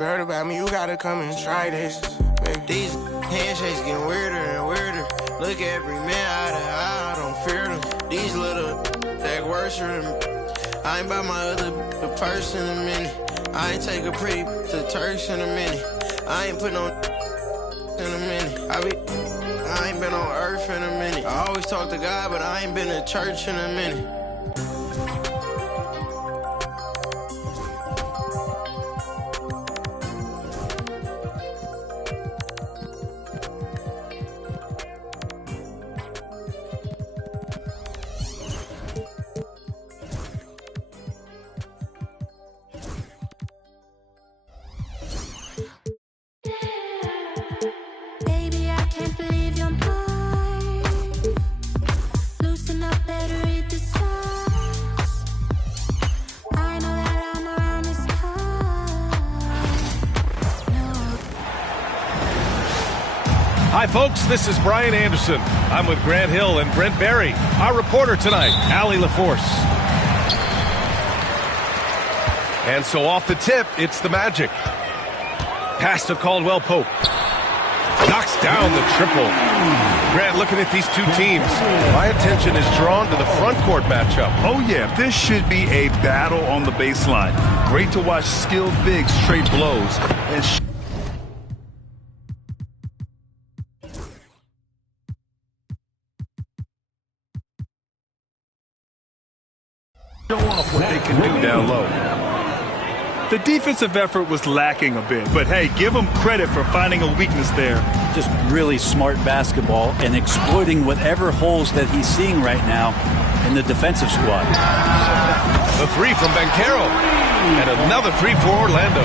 Heard about me, you gotta come and try this. Baby. These handshakes getting weirder and weirder. Look at every man eye to eye, I don't fear them. These little that worse than I ain't by my other purse in a minute. I ain't take a pretty to Turks in a minute. I ain't put no in a minute. I ain't been on earth in a minute. I always talk to God, but I ain't been to church in a minute. Hi folks, this is Brian Anderson. I'm with Grant Hill and Brent Barry. Our reporter tonight, Allie LaForce. And so off the tip, it's the Magic. Pass to Caldwell Pope. Knocks down the triple. Grant, looking at these two teams, my attention is drawn to the front court matchup. Oh yeah, this should be a battle on the baseline. Great to watch skilled bigs trade blows and show off what they can do down low. The defensive effort was lacking a bit, but hey, give them credit for finding a weakness there. Just really smart basketball and exploiting whatever holes that he's seeing right now in the defensive squad. The three from Banchero, and another three for Orlando.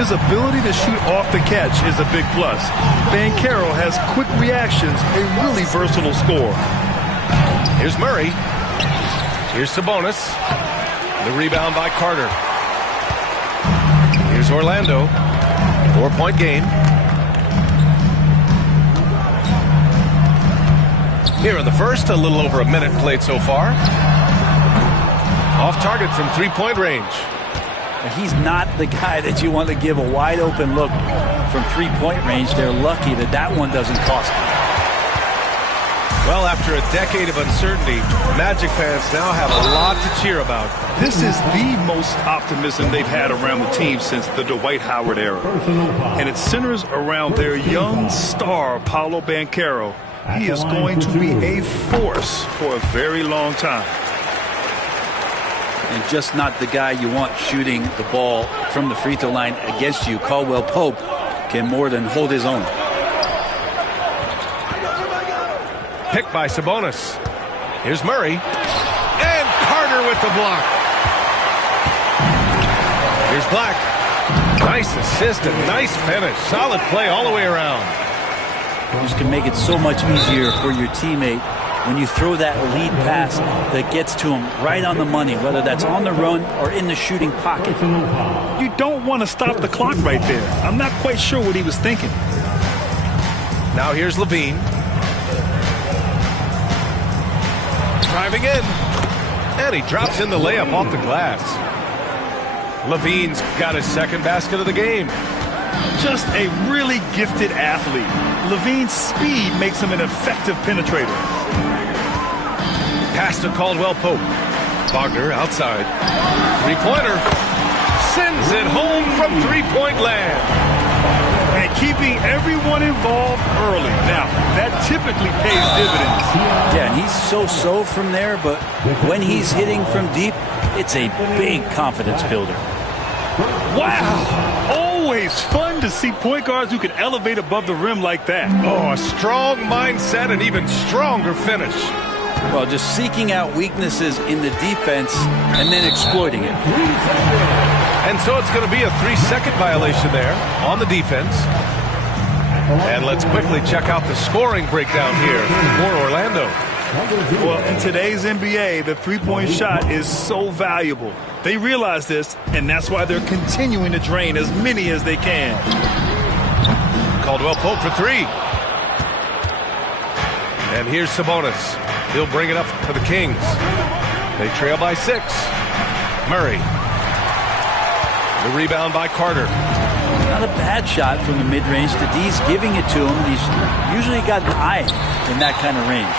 His ability to shoot off the catch is a big plus. Banchero has quick reactions, a really versatile scorer. Here's Murray. Here's Sabonis. The rebound by Carter. Here's Orlando. 4-point game. Here in the first, a little over a minute played so far. Off target from three-point range. He's not the guy that you want to give a wide open look from three-point range. They're lucky that that one doesn't cost them. Well, after a decade of uncertainty, Magic fans now have a lot to cheer about. This is the most optimism they've had around the team since the Dwight Howard era. And it centers around their young star, Paolo Banchero. He is going to be a force for a very long time. And just not the guy you want shooting the ball from the free throw line against you. Caldwell Pope can more than hold his own. Picked by Sabonis. Here's Murray. And Carter with the block. Here's Black. Nice assist and nice finish. Solid play all the way around. This can make it so much easier for your teammate when you throw that lead pass that gets to him right on the money, whether that's on the run or in the shooting pocket. You don't want to stop the clock right there. I'm not quite sure what he was thinking. Now here's Levine. Driving in, and he drops in the layup off the glass. Levine's got his second basket of the game. Just a really gifted athlete. Levine's speed makes him an effective penetrator. Pass to Caldwell Pope. Wagner outside. Three-pointer. Sends it home from three-point land. And keeping everyone involved early. Now, that typically pays dividends. Yeah, and he's so-so from there, but when he's hitting from deep, it's a big confidence builder. Wow! Always fun to see point guards who can elevate above the rim like that. Oh, a strong mindset and even stronger finish. Well, just seeking out weaknesses in the defense and then exploiting it. And so it's going to be a 3-second violation there on the defense. And let's quickly check out the scoring breakdown here for Orlando. Well, in today's NBA, the three-point shot is so valuable. They realize this, and that's why they're continuing to drain as many as they can. Caldwell Pope for three. And here's Sabonis. He'll bring it up for the Kings. They trail by 6. Murray. The rebound by Carter. Not a bad shot from the mid-range. D's giving it to him. He's usually got an eye in that kind of range.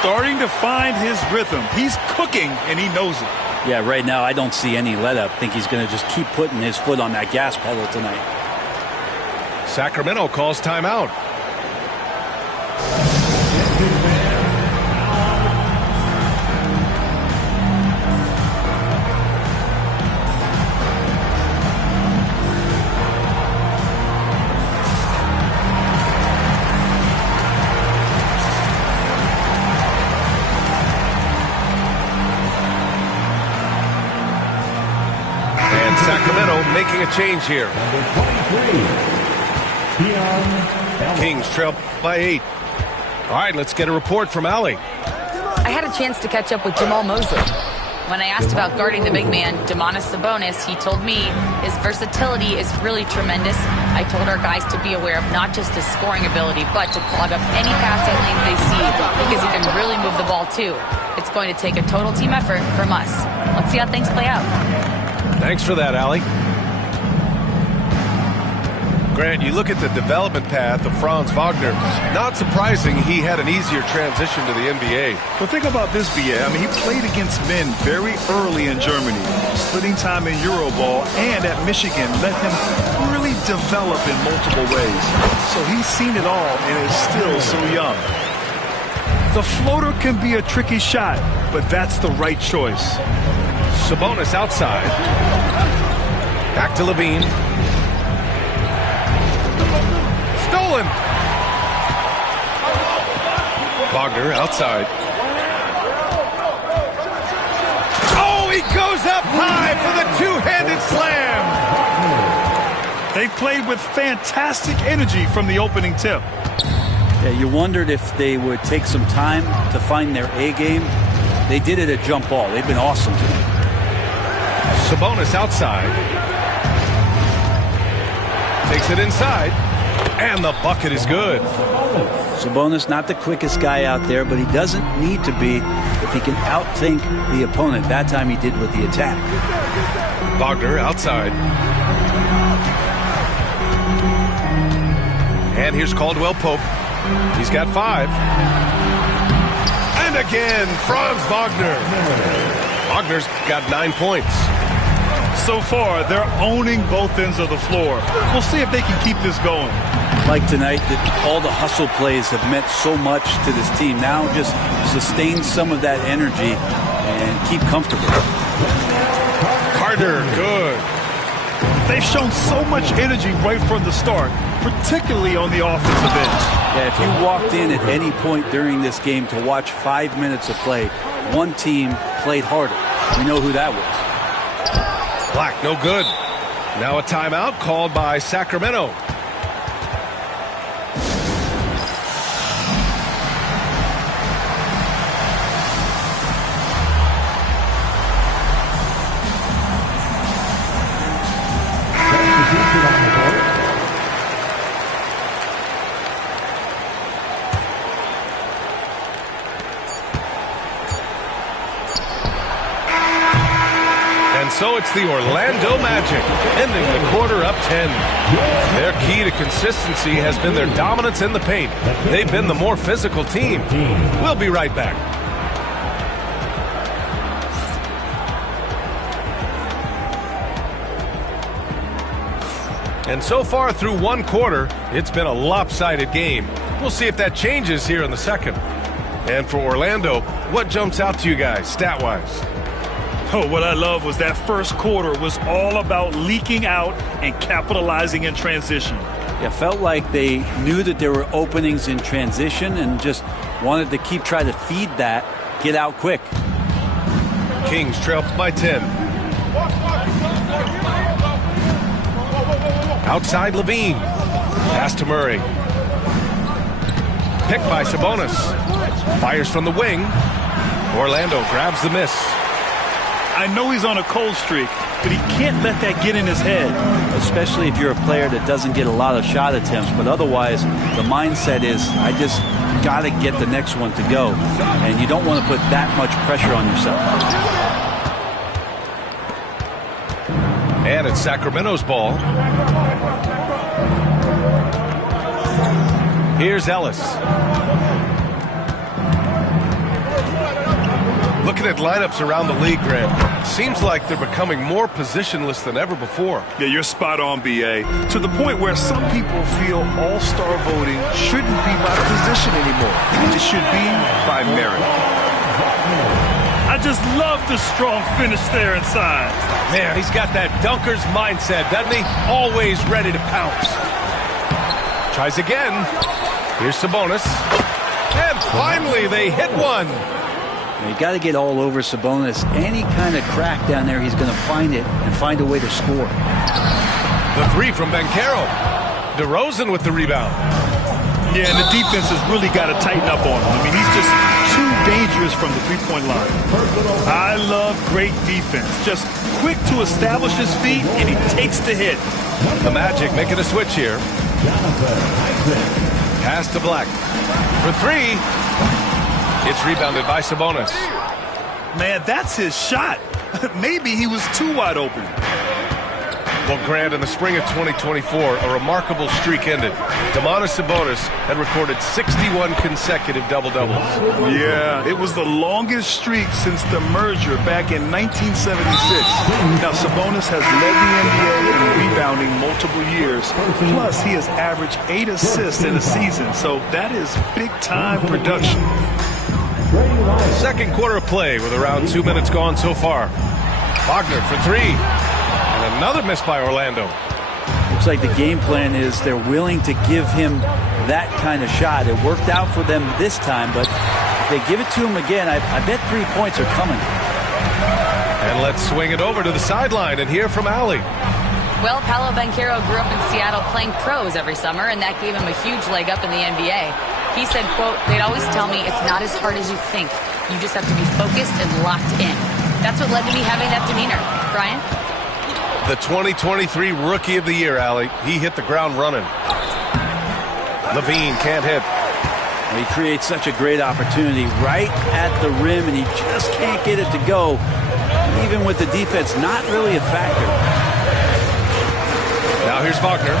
Starting to find his rhythm. He's cooking, and he knows it. Yeah, right now I don't see any let-up. I think he's going to just keep putting his foot on that gas pedal tonight. Sacramento calls timeout. Sacramento making a change here. Kings trail by 8. All right, let's get a report from Allie. I had a chance to catch up with Jamal Mosley. When I asked about guarding the big man, Domantas Sabonis, he told me his versatility is really tremendous. I told our guys to be aware of not just his scoring ability, but to clog up any passing lanes they see, because he can really move the ball too. It's going to take a total team effort from us. Let's see how things play out. Thanks for that, Allie. Grant, you look at the development path of Franz Wagner. Not surprising he had an easier transition to the NBA. But think about this, BA. I mean, he played against men very early in Germany, splitting time in Euroball, and at Michigan let him really develop in multiple ways. So he's seen it all and is still so young. The floater can be a tricky shot, but that's the right choice. Sabonis outside. Back to Levine. Stolen. Wagner outside. Oh, he goes up high for the two-handed slam. They played with fantastic energy from the opening tip. Yeah, you wondered if they would take some time to find their A game. They did it at jump ball. They've been awesome tonight. Sabonis outside. Takes it inside. And the bucket is good. Sabonis, not the quickest guy out there, but he doesn't need to be if he can outthink the opponent. That time he did with the attack. Wagner outside. And here's Caldwell Pope. He's got 5. And again, Franz Wagner. Wagner's got 9 points. So far, they're owning both ends of the floor. We'll see if they can keep this going. Like tonight, that all the hustle plays have meant so much to this team. Now just sustain some of that energy and keep comfortable. Carter, good. They've shown so much energy right from the start, particularly on the offensive end. Yeah, if you walked in at any point during this game to watch 5 minutes of play, one team played harder. We know who that was. Black, no good. Now a timeout called by Sacramento. So it's the Orlando Magic, ending the quarter up 10. Their key to consistency has been their dominance in the paint. They've been the more physical team. We'll be right back. And so far through one quarter, it's been a lopsided game. We'll see if that changes here in the second. And for Orlando, what jumps out to you guys, stat-wise? Oh, what I love was that first quarter was all about leaking out and capitalizing in transition. Yeah, felt like they knew that there were openings in transition and just wanted to keep trying to feed that, get out quick. Kings trail by 10. Outside Levine. Pass to Murray. Picked by Sabonis. Fires from the wing. Orlando grabs the miss. I know he's on a cold streak, but he can't let that get in his head. Especially if you're a player that doesn't get a lot of shot attempts, but otherwise the mindset is, I just got to get the next one to go. And you don't want to put that much pressure on yourself. And it's Sacramento's ball. Here's Ellis. Looking at lineups around the league, Grant, seems like they're becoming more positionless than ever before. Yeah, you're spot on, B.A. To the point where some people feel all-star voting shouldn't be by position anymore. It should be by merit. I just love the strong finish there inside. Man, he's got that dunker's mindset, doesn't he? Always ready to pounce. Tries again. Here's Sabonis. And finally, they hit one. You got to get all over Sabonis. Any kind of crack down there, he's going to find it and find a way to score. The three from Banchero. DeRozan with the rebound. Yeah, and the defense has really got to tighten up on him. I mean, he's just too dangerous from the three-point line. I love great defense. Just quick to establish his feet, and he takes the hit. The Magic making a switch here. Pass to Black. For three. It's rebounded by Sabonis. Man, that's his shot. Maybe he was too wide open. Well, Grant, in the spring of 2024, a remarkable streak ended. Domantas Sabonis had recorded 61 consecutive double-doubles. Yeah, it was the longest streak since the merger back in 1976. Now, Sabonis has led the NBA in rebounding multiple years. Plus, he has averaged 8 assists in a season, so that is big-time production. Second quarter of play with around 2 minutes gone so far. Wagner for three. And another miss by Orlando. Looks like the game plan is they're willing to give him that kind of shot. It worked out for them this time, but if they give it to him again, I bet 3 points are coming. And let's swing it over to the sideline and hear from Allie. Well, Paolo Banchero grew up in Seattle playing pros every summer, and that gave him a huge leg up in the NBA. He said, quote, "They'd always tell me it's not as hard as you think. You just have to be focused and locked in." That's what led to me having that demeanor. Brian? The 2023 Rookie of the Year, Allie. He hit the ground running. Levine can't hit. He creates such a great opportunity right at the rim, and he just can't get it to go. Even with the defense not really a factor. Now here's Wagner.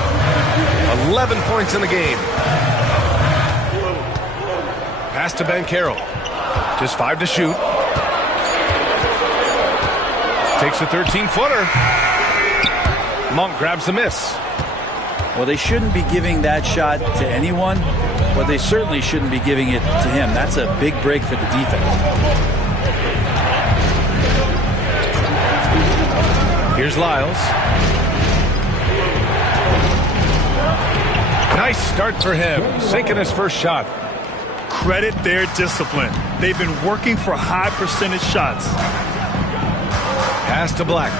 11 points in the game. Pass to Banchero. Just 5 to shoot. Takes a 13-footer. Monk grabs the miss. Well, they shouldn't be giving that shot to anyone, but they certainly shouldn't be giving it to him. That's a big break for the defense. Here's Lyles. Nice start for him, sinking his first shot. Credit their discipline. They've been working for high percentage shots. Pass to Black.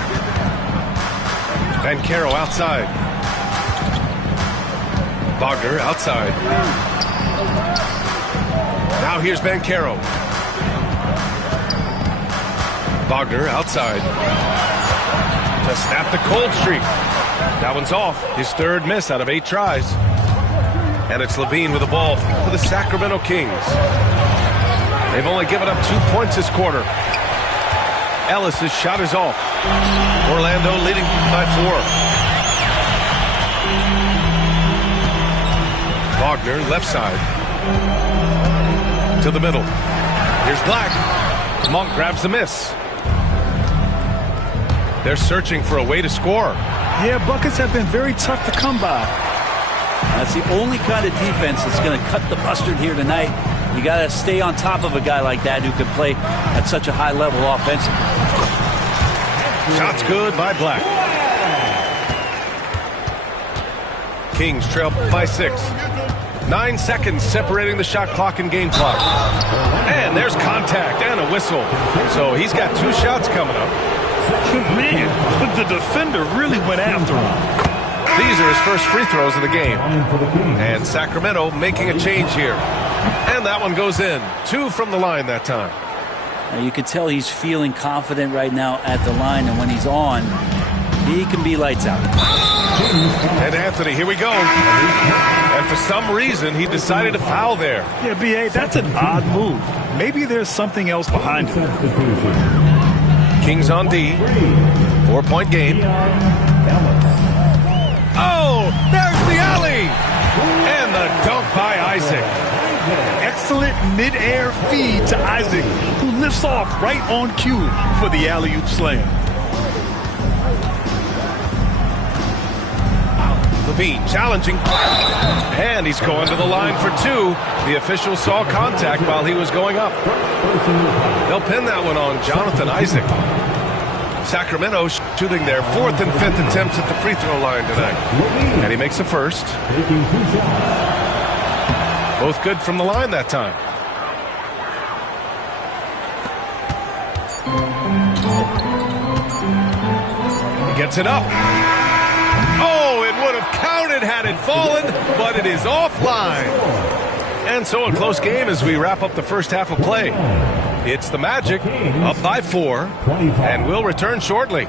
Banchero outside. Wagner outside. Now here's Banchero. Wagner outside. To snap the cold streak. That one's off. His third miss out of 8 tries. And it's Levine with the ball for the Sacramento Kings. They've only given up 2 points this quarter. Ellis' shot is off. Orlando leading by 4. Wagner left side. To the middle. Here's Black. Monk grabs the miss. They're searching for a way to score. Yeah, buckets have been very tough to come by. That's the only kind of defense that's going to cut the mustard here tonight. You got to stay on top of a guy like that who can play at such a high level offensively. Shot's good by Black. Kings trail by 6. 9 seconds separating the shot clock and game clock. And there's contact and a whistle. So he's got 2 shots coming up. Man, the defender really went after him. These are his first free throws of the game. And Sacramento making a change here. And that one goes in. 2 from the line that time. Now you can tell he's feeling confident right now at the line, and when he's on, he can be lights out. And Anthony, here we go. And for some reason, he decided to foul there. Yeah, B.A., that's an odd move. Maybe there's something else behind it. Kings on D. 4-point game. excellent mid-air feed to Isaac, who lifts off right on cue for the alley-oop slam. Levine challenging, and he's going to the line for two. The official saw contact while he was going up. They'll pin that one on Jonathan Isaac. Sacramento shooting their 4th and 5th attempts at the free throw line tonight. And he makes the first. Both good from the line that time. He gets it up. Oh, it would have counted had it fallen, but it is offline. And so a close game as we wrap up the first half of play. It's the Magic up by 4, and we'll return shortly.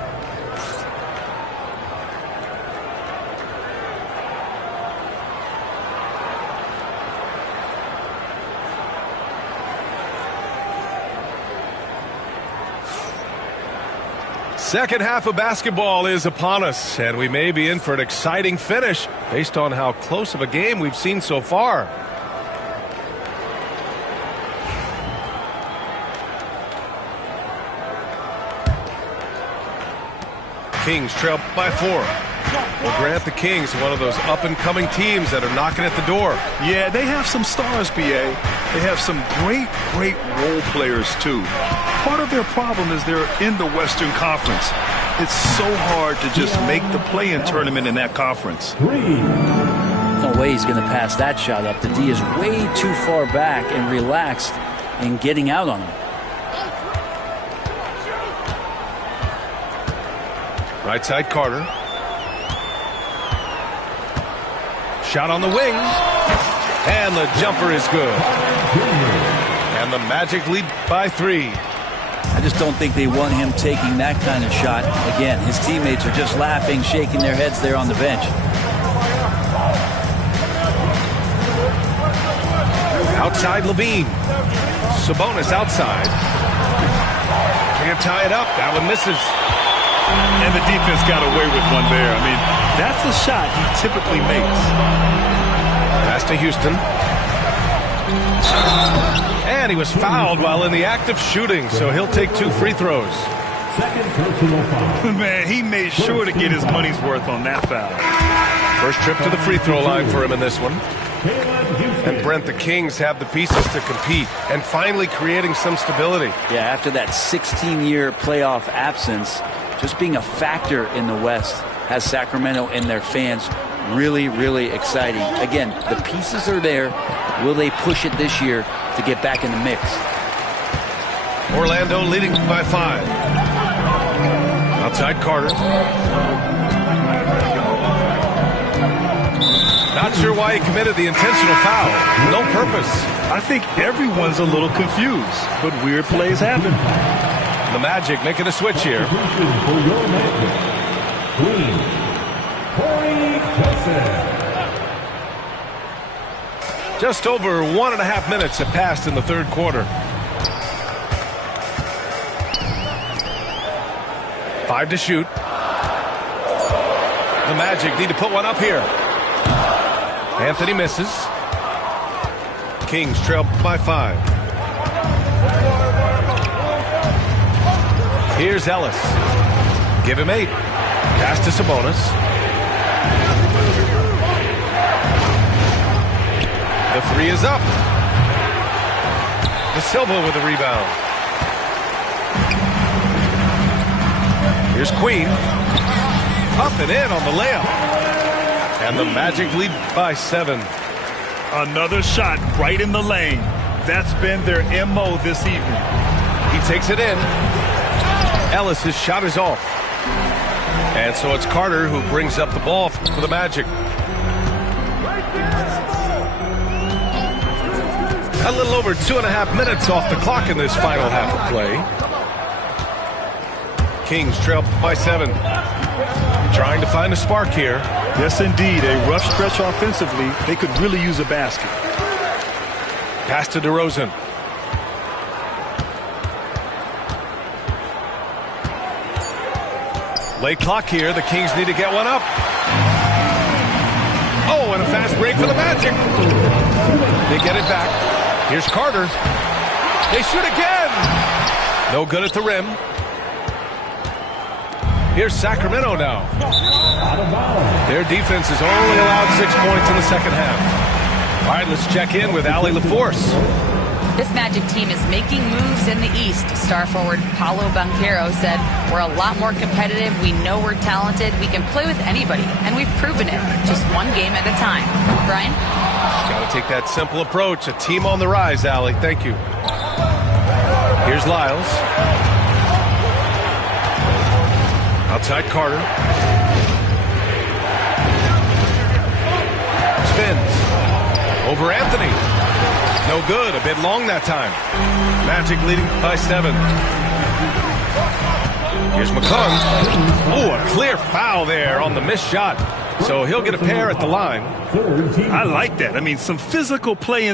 Second half of basketball is upon us, and we may be in for an exciting finish based on how close of a game we've seen so far. Kings trail by 4. We'll grant the Kings one of those up-and-coming teams that are knocking at the door. Yeah, they have some stars, B.A. They have some great role players, too. Part of their problem is they're in the Western Conference. It's so hard to just make the play-in tournament in that conference. No way he's going to pass that shot up. The D is way too far back and relaxed in getting out on him. Right side Carter. Shot on the wing. And the jumper is good. And the Magic lead by 3. I just don't think they want him taking that kind of shot. Again, his teammates are just laughing, shaking their heads there on the bench. Outside Levine. Sabonis outside. Can't tie it up. That one misses. And the defense got away with one there. I mean, that's the shot he typically makes. Pass to Houston. And he was fouled while in the act of shooting, so he'll take 2 free throws. Man, he made sure to get his money's worth on that foul. First trip to the free throw line for him in this one. And Brent, the Kings have the pieces to compete and finally creating some stability. Yeah, after that 16-year playoff absence, just being a factor in the West has Sacramento and their fans really exciting. Again, the pieces are there. Will they push it this year to get back in the mix? Orlando leading by 5. Outside Carter. Not sure why he committed the intentional foul. No purpose. I think everyone's a little confused, but weird plays happen. The Magic making a switch here. Just over 1.5 minutes have passed in the third quarter. 5 to shoot. The Magic need to put one up here. Anthony misses. Kings trail by 5. Here's Ellis. Give him 8. Pass to Sabonis. The 3 is up. De Silva with a rebound. Here's Queen. Up and in on the layup. And the Magic lead by 7. Another shot right in the lane. That's been their MO this evening. He takes it in. Ellis' shot is off. And so it's Carter who brings up the ball for the Magic. A little over 2.5 minutes off the clock in this final half of play. Kings trail by 7. Trying to find a spark here. Yes, indeed. A rough stretch offensively. They could really use a basket. Pass to DeRozan. Late clock here. The Kings need to get one up. Oh, and a fast break for the Magic. They get it back. Here's Carter. They shoot again. No good at the rim. Here's Sacramento now. Their defense has only allowed 6 points in the second half. All right, let's check in with Allie LaForce. This Magic team is making moves in the East. Star forward Paolo Banchero said, "We're a lot more competitive. We know we're talented. We can play with anybody, and we've proven it. Just one game at a time." Brian? Got to take that simple approach. A team on the rise, Allie. Thank you. Here's Lyles. Outside Carter. Spins. Over Anthony. No good. A bit long that time. Magic leading by 7. Here's McClung. Oh, a clear foul there on the missed shot. So he'll get a pair at the line. I like that. I mean, some physical play